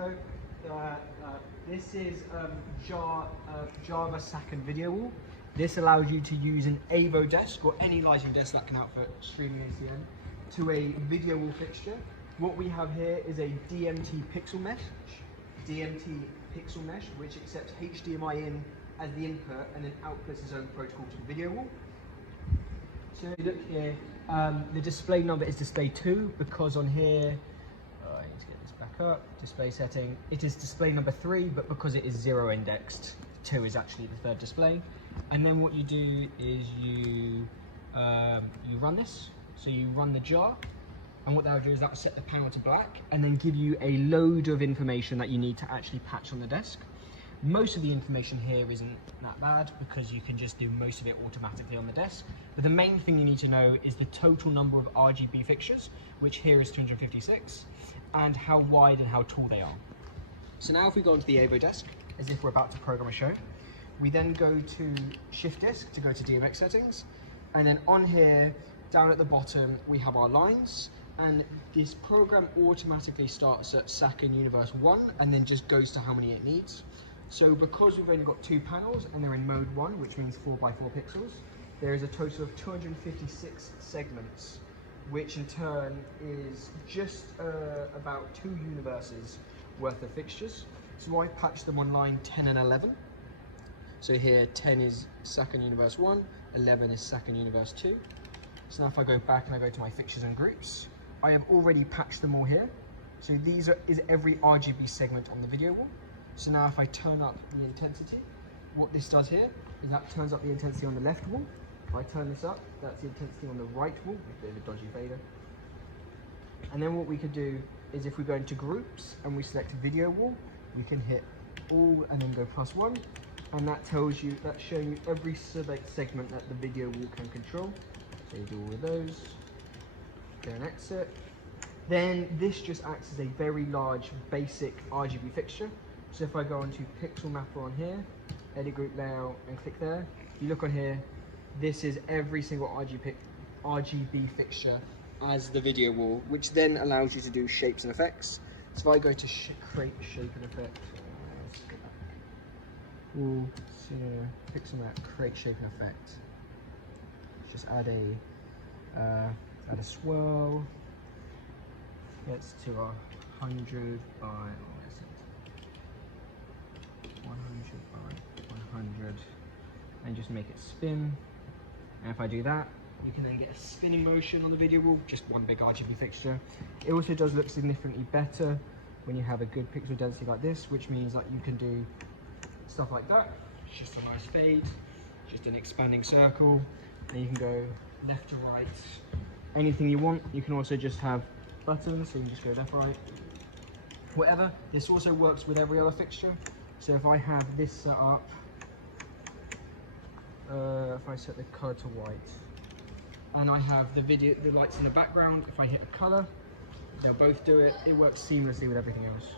Hello. This is Java sACN video wall. This allows you to use an AVO desk or any lighting desk that can output streaming sACN to a video wall fixture. What we have here is a DMT-Pixelmesh, which accepts HDMI in as the input and then outputs its own protocol to the video wall. So if you look here, the display number is display 2 because on here, I need to get this back up, display setting, it is display number 3, but because it is 0 indexed, 2 is actually the third display. And then what you do is you run this, so you run the jar, and what that will do is that will set the panel to black and then give you a load of information that you need to actually patch on the desk. Most of the information here isn't that bad because you can just do most of it automatically on the desk. But the main thing you need to know is the total number of RGB fixtures, which here is 256, and how wide and how tall they are. So now if we go onto the AVO desk, as if we're about to program a show, we then go to Shift Disk to go to DMX settings. And then on here, down at the bottom, we have our lines. And this program automatically starts at sACN Universe 1 and then just goes to how many it needs. So because we've only got 2 panels and they're in mode 1, which means 4x4 pixels, there is a total of 256 segments, which in turn is just about 2 universes worth of fixtures. So I patched them on line 10 and 11. So here 10 is sACN Universe 1, 11 is sACN Universe 2. So now if I go back and I go to my fixtures and groups, I have already patched them all here. So is every RGB segment on the video wall. So now if I turn up the intensity, what this does here is that turns up the intensity on the left wall. If I turn this up, that's the intensity on the right wall, a bit of a dodgy fader. And then what we could do is if we go into groups and we select video wall, we can hit all and then go +1. And that tells you, that's showing you every segment that the video wall can control. So you do all of those, go and exit. Then this just acts as a very large basic RGB fixture. So if I go onto Pixel Mapper on here, edit group layout and click there, if you look on here, this is every single RGB fixture as the video wall, which then allows you to do shapes and effects. So if I go to create shape and effect, let's go back. Wall, Pixel Map, create shape and effect. Just add a swirl. Gets to 100 by 100 by 100, and just make it spin. And if I do that, you can then get a spinning motion on the video wall, just one big RGB fixture. It also does look significantly better when you have a good pixel density like this, which means that you can do stuff like that. It's just a nice fade, just an expanding circle, and you can go left to right, anything you want. You can also just have buttons, so you can just go left, right, whatever. This also works with every other fixture. So if I have this set up, if I set the color to white, and I have the lights in the background, if I hit a color, they'll both do it. It works seamlessly with everything else.